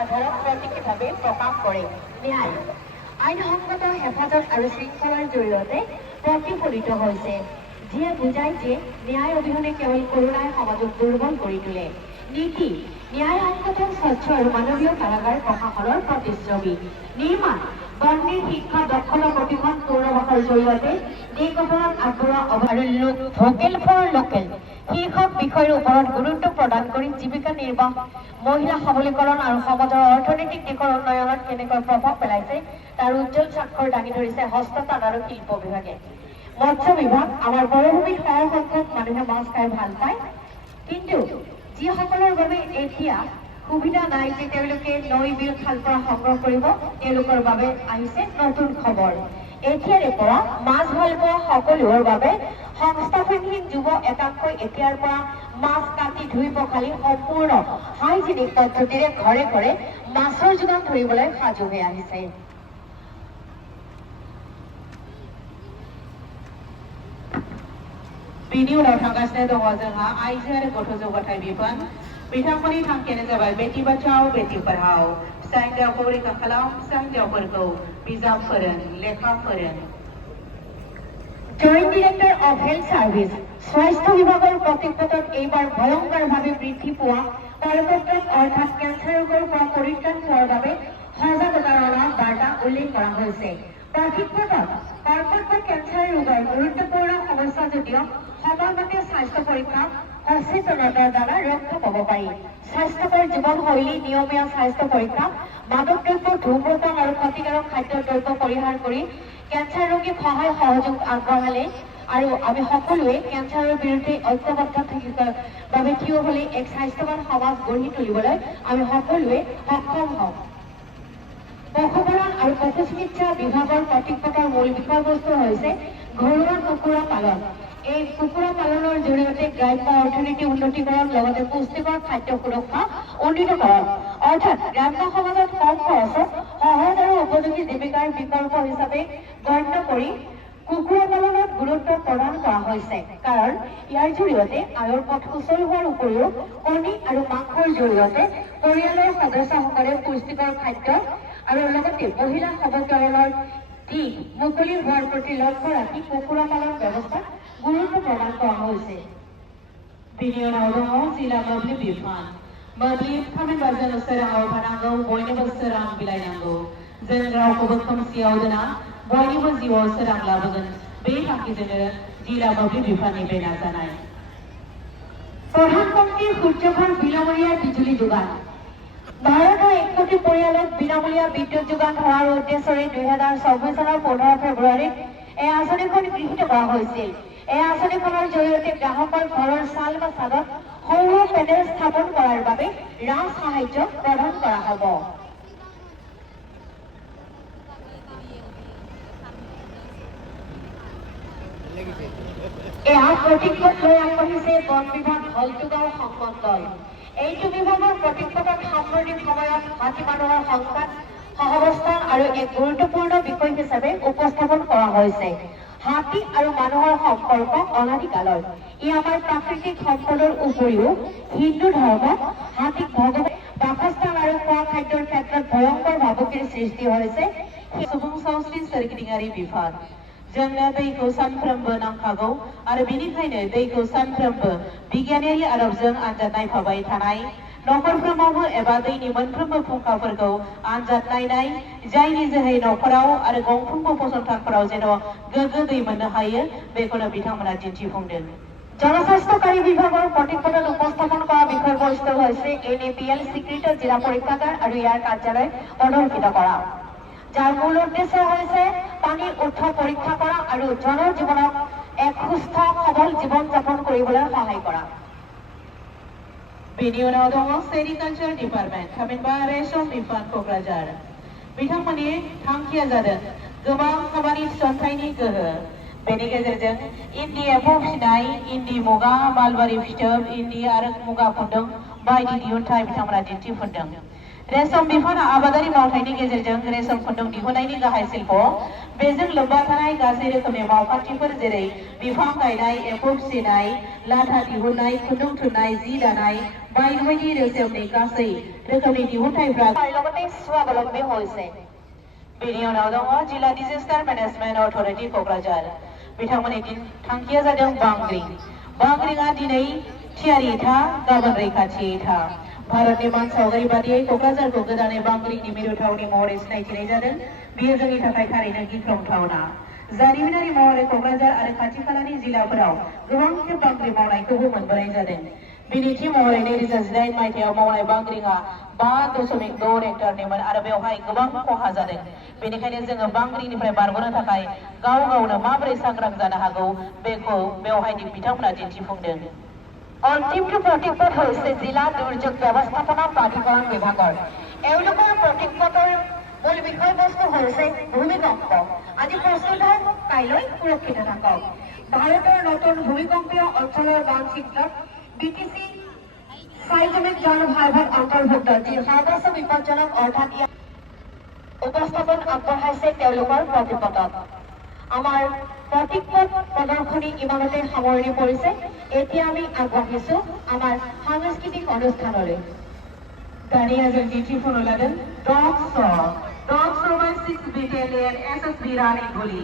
আধাৰত প্ৰতীকীভাৱে প্ৰকাশ কৰে। ন্যায় আইনসংগত হেফাজত আৰু শৃংখলাৰ জৰিয়তে প্ৰতিফলিত হৈছে, যিয়ে বুজায় যে ন্যায় অবিহনে কেৱল কৰোণাই সমাজক দুৰ্বল কৰি তোলে। নীতি ন্যায়সংগত স্বচ্ছ আৰু মানৱীয় কাৰাগাৰ প্ৰশাসনৰ প্ৰতিচ্ছবি। নিৰ্মাণ বৰ্ণিৰ শিক্ষা দক্ষতা প্ৰশিক্ষণ পৌৰবাসৰ জৰিয়তে দেশ গঠনত আগবঢ়োৱা আৰু ভোকেল ফৰ লোকেল শীৰ্ষক বিষয়ৰ ওপৰত গুৰুত্ব প্ৰদান কৰি জীৱিকা নিৰ্বাহ, মহিলা সবলীকৰণ আৰু সমাজৰ অৰ্থনৈতিক দিশৰ উন্নয়নত কেনেকৈ প্ৰভাৱ পেলাইছে তাৰ উজ্জ্বল স্বাক্ষৰ দাঙি ধৰিছে হস্ততাঁত আৰু শিল্প বিভাগে। মৎস্য বিভাগ আমাৰ বৰভূমিত সৰহ সংখ্যক মানুহে মাছ খাই ভাল পায়, কিন্তু যিসকলৰ বাবে এতিয়া সুবিধা নাই যে তেওঁলোকে নৈ বিল খাল পৰা সংগ্ৰহ কৰিব, তেওঁলোকৰ বাবে আহিছে নতুন খবৰ। এতিয়াৰে পৰা মাছ ভাল পোৱা সকলোৰ বাবে সংস্থাপনহীন যুৱ একাংশই এতিয়াৰ পৰা মাছ কাটি ধুই পখালি সম্পূৰ্ণ হাইজেনিক পদ্ধতিৰে ঘৰে ঘৰে মাছৰ যোগান ধৰিবলৈ সাজু হৈ আহিছে। बिनि उनाव थांगासिनो दङ जोंहा आइजो आरो गथ' जौगाथाय बिफान। बिथांमोननि थांखियानो जाबाय बेटि बाचाओ बेटि पढ़ाओ। फिसा हिन्जावखौ रैखा खालाम, फिसा हिन्जावफोरखौ बिजाब फोरों, लेखा फोरों। Joint director of health service স্বাস্থ্য বিভাগৰ প্ৰতিবেদন এইবাৰ ভয়ংকৰভাৱে বৃদ্ধি পোৱা কৰ্কট অৰ্থাৎ কেঞ্চাৰ ৰোগৰ পৰা পৰিত্ৰাণ পোৱাৰ বাবে সজাগতাৰ বাৰ্তা উল্লেখ কৰা হৈছে। প্ৰশিক্ষণত কৰ্কট কেঞ্চাৰ ৰোগৰ গুৰুত্বপূৰ্ণ সমস্যা যদিও সময়মতে স্বাস্থ্য পৰীক্ষা সচেতনতাৰ দ্বাৰা ৰক্ষা পাব পাৰি। স্বাস্থ্যকৰ জীৱনশৈলী, নিয়মীয়া স্বাস্থ্য পৰীক্ষা, মাদক দ্ৰব্য, ধূম্ৰপান আৰু ক্ষতিকাৰক খাদ্য দ্ৰব্য পৰিহাৰ কৰি কেঞ্চাৰ ৰোগীক সহায় সহযোগ আগবঢ়ালে আৰু আমি সকলোৱে কেঞ্চাৰৰ বিৰুদ্ধে ঐক্যবদ্ধ বাবে থিয় হলে এক স্বাস্থ্যৱান সমাজ গঢ়ি তুলিবলৈ আমি সকলোৱে সক্ষম হওঁ। পশুপালন আৰু পশু চিকিৎসা বিভাগৰ প্ৰতিবেদনৰ মূল বিষয়বস্তু হৈছে ঘৰুৱা কুকুৰা পালন। এই কুকুৰা পালনৰ জৰিয়তে গ্ৰাম্য অৰ্থনীতি উন্নতিকৰণ, লগতে পুষ্টিকৰ খাদ্য সুৰক্ষা উন্নীতকৰণ, অৰ্থাৎ গ্ৰাম্য সমাজত কম খৰচত সহজ আৰু উপযোগী জীৱিকাৰ বিকল্প হিচাপে গণ্য কৰি কুকুৰা পালনত গুৰুত্ব প্ৰদান কৰা হৈছে। কাৰণ ইয়াৰ জৰিয়তে আয়ৰ পথ সুচল হোৱাৰ উপৰিও কণী আৰু মাংসৰ জৰিয়তে পৰিয়ালৰ সদস্যসকলে পুষ্টিকৰ খাদ্য আৰু লগতে মহিলা সবলীকৰণৰ দিশ মুকলি হোৱাৰ প্ৰতি লক্ষ্য ৰাখি কুকুৰা পালন ব্যৱস্থাত গুৰুত্ব প্ৰদান কৰা হৈছে। बिनि उनाव दङ जिल्ला मोब्लिब बिफान। मोब्लिब थामहिनबा जों सोराङाव थानांगौ, बयनोबो सोरां बिलाइनांगौ। जों रावखौबो खोमसियाव दोना, बयनिबो जिउआव सोरां लाबोगोन। बे थांखिजोंनो जिल्ला मोब्लिब बिफाननि बे नाजानाय। প্ৰধানমন্ত্ৰী সূৰ্যঘৰ বিনামূলীয়া বিজুলী যোগান। ভাৰতৰ 1 কোটি পৰিয়ালক বিনামূলীয়া বিদ্যুৎ যোগান ধৰাৰ উদ্দেশ্যৰে 2024 চনৰ 15 ফেব্ৰুৱাৰীত এই আঁচনিখন গৃহীত কৰা হৈছিল। এই আঁচনিখনৰ জৰিয়তে গ্ৰাহকৰ ঘৰৰ চাল বা ছাদত সৌৰ পেনেল স্থাপন কৰাৰ বাবে ৰাজ সাহায্য প্ৰদান কৰা হ'ব। এয়া প্ৰতিজ্ঞাত লৈ আগবাঢ়িছে বন বিভাগ হলটুগাঁও সংগম দল। এইটো বিভাগৰ প্ৰতিজ্ঞাত সাম্প্ৰতিক সময়ত হাতী মানুহৰ সংঘাত সহাৱস্থান আৰু এক গুৰুত্বপূৰ্ণ বিষয় হিচাপে উপস্থাপন কৰা হৈছে। হাতী আৰু মানুহৰ সম্পৰ্ক অনাদিকালৰ। ই আমাৰ প্ৰাকৃতিক সম্পদৰ উপৰিও হিন্দু ধৰ্মত হাতীক ভগৱান বাসস্থান আৰু খোৱা খাদ্যৰ ক্ষেত্ৰত ভয়ংকৰ ভাবুকিৰ সৃষ্টি হৈছে। सुबुं सावस्रि सोरगिदिङारि बिफान। जोंनो दैखौ सानफ्रोमबो नांखागौ आरो बेनिखायनो दैखौ सानफ्रोमबो बिगियानारि आदबजों आनजाद नायफाबाय थानाय, नखरफ्रोमावबो एबा दैनि मोनफ्रोमबो फुंखाफोरखौ आनजाद नायनाय, जायनि जोहै नखराव आरो गंफ्रोमबो फसंथानफोराव जेन' गोग्गो दै मोननो हायो, बेखौनो बिथांमोना दिन्थिफुंदों। জনস্বাস্থ্যকাৰী বিভাগৰ প্ৰতিবেদন উপস্থাপন কৰা বিষয়বস্তু হৈছে NAPL স্বীকৃত জিলা পৰীক্ষাগাৰ আৰু ইয়াৰ কাৰ্যালয় প্ৰদৰ্শিত কৰা, যাৰ মূল উদ্দেশ্য হৈছে পানীৰ উৎস পৰীক্ষা কৰা আৰু জনজীৱনক এক সুস্থ সবল জীৱন যাপন কৰিবলৈ সহায় কৰা। बेनि उनाव दङ सेरिकालचार डिपार्टमेन्ट, थामहिनबा रेशन बिफान क'क्राझार। बिथांमोननि थांखिया जादों गोबां खामानि थिसनथायनि गोहो। बेनि गेजेरजों इन्दि एम्फौ फिसिनाय, इन्दि मुगा, मालबारि फिथोब, इन्दि आरो मुगा खुन्दुं बायदि दिहुनथाय बिथांमोना दिन्थिफुंदों। रेशम बिफाना आबादारि मावथायनि गेजेरजों रेशम खुन्दुं दिहुननायनि गाहाय शिल्प बेजों लोब्बा थानाय गासै रोखोमनि मावखान्थिफोर जेरै बिफां गायनाय एम्फौ फिसिनाय लाथा दिहुननाय खुन्दुं थुननाय जि दानाय बायदि बायदि रोखोमनि गासै रोखोमनि दिहुनथायफ्रा লগতে স্বাৱলম্বী হৈছে बेनि उनाव दङ जिल्ला डिजास्टार मेनेजमेन्ट अथरिटि क'क्राझार बिथांमोननि थांखिया जादों बांग्रिंआ दिनै थियारि था गाबोन रैखाथियै था भारतनि मानसावगारि बादियै क'क्राझारखौ गोदानै बांग्रिंनि मिरु थावनि महरै सिनायथिनाय जादों बेयो जोंनि थाखाय थारैनो गिख्रंथावना जारिमिनारि महरै क'क्राझार आरो खाथि खालानि जिल्लाफोराव गोबां खेब बांग्रिं मावनायखौबो मोनबोनाय जादों बिदिन्थि महरै 2018 मायथाइयाव मावनाय बांग्रिंआ 5.6 रेक्टरनिमोन आरो बेवहाय गोबां खहा जादों बेनिखायनो जोङो बांग्रिंनिफ्राय बारग'नो थाखाय गाव गावनो माबोरै सांग्रां जानो हागौ बेखौ बेवहाय बिथांमोना दिन्थिफुंदों অন্তিমটো প্ৰতিপদ হৈছে জিলা দুৰ্যোগ ব্যৱস্থাপনা প্ৰাধিকৰণ বিভাগৰ এওঁলোকৰ প্ৰতিপদৰ মূল বিষয়বস্তু হৈছে ভূমিকম্প আজি প্ৰস্তুত হওক কাইলৈ সুৰক্ষিত থাকক ভাৰতৰ নতুন ভূমিকম্পীয় অঞ্চলৰ মানচিত্ৰত বিটিচি সাইজমিক জন ভাগত অন্তৰ্ভুক্ত যি সৰ্বোচ্চ বিপদজনক অৰ্থাৎ উপস্থাপন আগবঢ়াইছে তেওঁলোকৰ প্ৰতিপদত আমাৰ প্ৰতিপদ প্ৰদৰ্শনী ইমানতে সামৰণি পৰিছে এতিয়া আমি আগবাঢ়িছো আমাৰ সাংস্কৃতিক অনুষ্ঠানলৈ দাঁড়িয়ে যেন দিঠিফোন ওলালেন ডগ শ বাই 6 বেটেলিয়ন SSB রানী গুলি